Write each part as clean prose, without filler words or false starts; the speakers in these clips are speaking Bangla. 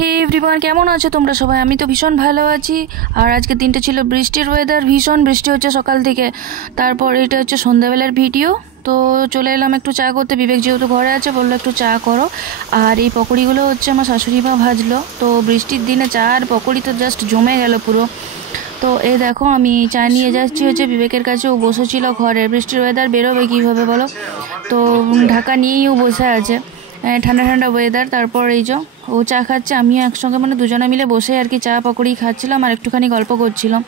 হে এভরিওয়ান, কেমন আছো তোমরা সবাই? আমি তো ভীষণ ভালো আছি। আর আজকে দিনটা ছিল বৃষ্টির ওয়েদার, ভীষণ বৃষ্টি হচ্ছে সকাল থেকে। তারপর এটা হচ্ছে সন্ধ্যাবেলার ভিডিও। তো চলে এলাম একটু চা করতে। বিবেক যেহেতু ঘরে আছে বললো একটু চা করো। আর এই পকোড়িগুলো হচ্ছে আমার শাশুড়ি মা ভাজলো। তো বৃষ্টির দিনে চা আর পকোড়ি তো জাস্ট জমে গেল পুরো। তো এই দেখো আমি চা নিয়ে যাচ্ছি হচ্ছে বিবেকের কাছে। ও বসেছিল ঘরে, বৃষ্টির ওয়েদার বেরোবে কীভাবে বলো? তো ঢাকা নিয়েই ও বসে আছে, ঠান্ডা ঠান্ডা ওয়েদার। তারপর এই যে ও চা খাচ্ছে, আমিও একসঙ্গে মানে দুজনে মিলে বসে আর কি চা পকোড়ি খাচ্ছিলাম আর একটুখানি গল্প করছিলাম।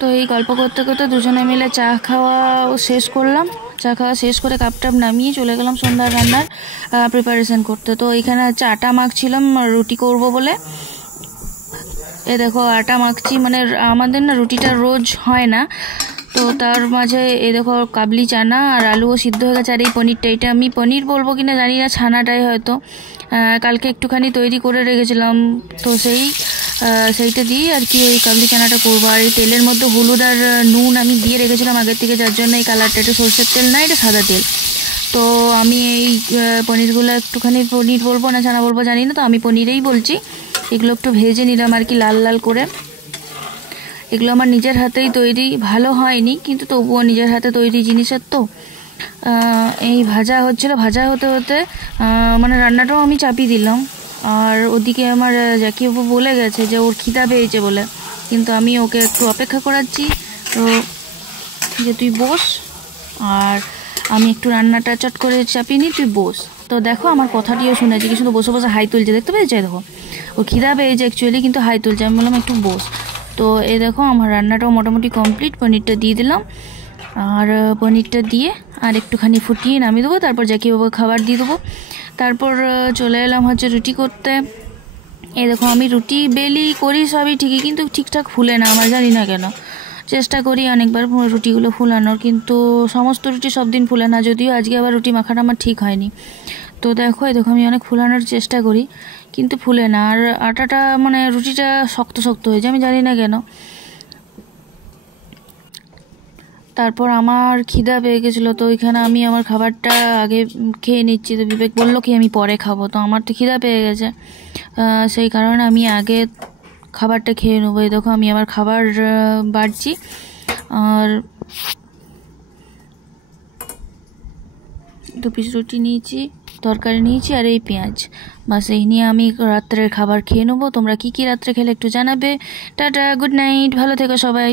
তো এই গল্প করতে করতে দুজনে মিলে চা খাওয়াও শেষ করলাম। চা খাওয়া শেষ করে কাপ টাপ নামিয়ে চলে গেলাম সন্ধ্যার রান্নার প্রিপারেশান করতে। তো এখানে হচ্ছে আটা মাখছিলাম রুটি করব বলে। এ দেখো আটা মাখছি, মানে আমাদের না রুটিটা রোজ হয় না। তো তার মাঝে এই দেখো কাবলি চানা আর আলুও সিদ্ধ হয়ে গেছে। আর এই পনিরটা, এটা আমি পনির বলবো কিনা জানি না, ছানাটাই হয়তো। কালকে একটুখানি তৈরি করে রেখেছিলাম, তো সেইটা দিয়ে আর কি ওই কাবলি চানাটা করবো। আর এই তেলের মধ্যে হলুদ আর নুন আমি দিয়ে রেখেছিলাম আগের থেকে, যার জন্য এই কালারটা। এটা সরষের তেল না, এটা সাদা তেল। তো আমি এই পনিরগুলো একটুখানি, পনির বলবো না ছানা বলবো জানি না, তো আমি পনিরেই বলছি। এগুলো একটু ভেজে নিলাম আর কি লাল লাল করে। এগুলো আমার নিজের হাতেই তৈরি, ভালো হয়নি কিন্তু তবুও নিজের হাতে তৈরি জিনিসের তো। এই ভাজা হচ্ছিলো, ভাজা হতে হতে মানে রান্নাটাও আমি চাপিয়ে দিলাম। আর ওদিকে আমার জাকিবাবু বলে গেছে যে ওর খিদা পেয়েছে বলে, কিন্তু আমি ওকে একটু অপেক্ষা করাচ্ছি। তো যে তুই বস, আর আমি একটু রান্নাটা চট করে চাপিয়ে নিই, তুই বস। তো দেখো আমার কথাটিও শুনেছি, কি শুধু বসে বসে হাই তুলছে, দেখতে পেয়েছে? দেখো ও খিদা পেয়েছে অ্যাকচুয়ালি, কিন্তু হাই তুলছে। আমি বললাম একটু বস। তো এই দেখো আমার রান্নাটাও মোটামুটি কমপ্লিট। পনিরটা দিয়ে দিলাম, আর পনিরটা দিয়ে আর একটুখানি ফুটিয়ে নামিয়ে দেবো। তারপর জাকিবাবু খাবার দিয়ে দেবো। তারপর চলে এলাম হচ্ছে রুটি করতে। এই দেখো আমি রুটি বেলি করি সবই ঠিকই, কিন্তু ঠিকঠাক ফুলে না আমার, জানি না কেন। চেষ্টা করি অনেকবার রুটিগুলো ফুলানোর, কিন্তু সমস্ত রুটি সব দিন ফুলে না। যদিও আজকে আবার রুটি মাখাটা আমার ঠিক হয়নি। তো দেখো এই দেখো আমি অনেক ফুলানোর চেষ্টা করি, কিন্তু ফুলে না। আর আটাটা মানে রুটিটা শক্ত শক্ত হয়ে যায়, আমি জানি না কেন। তারপর আমার খিদা পেয়ে গেছিলো, তো ওইখানে আমি আমার খাবারটা আগে খেয়ে নিচ্ছি। তো বিবেক বললো কি আমি পরে খাবো, তো আমার তো খিদা পেয়ে গেছে, সেই কারণে আমি আগে খাবারটা খেয়ে নেবো। এই দেখো আমি আমার খাবার বাড়ছি, আর 2 পিস রুটি নিয়েছি, তরকারি নিয়েছি আর এই পেঁয়াজ। বাস এই নিয়ে আমি রাত্রের খাবার খেয়ে নেবো। তোমরা কি রাত্রে খেলে একটু জানাবে। টাটা, গুড নাইট, ভালো থেকো সবাই।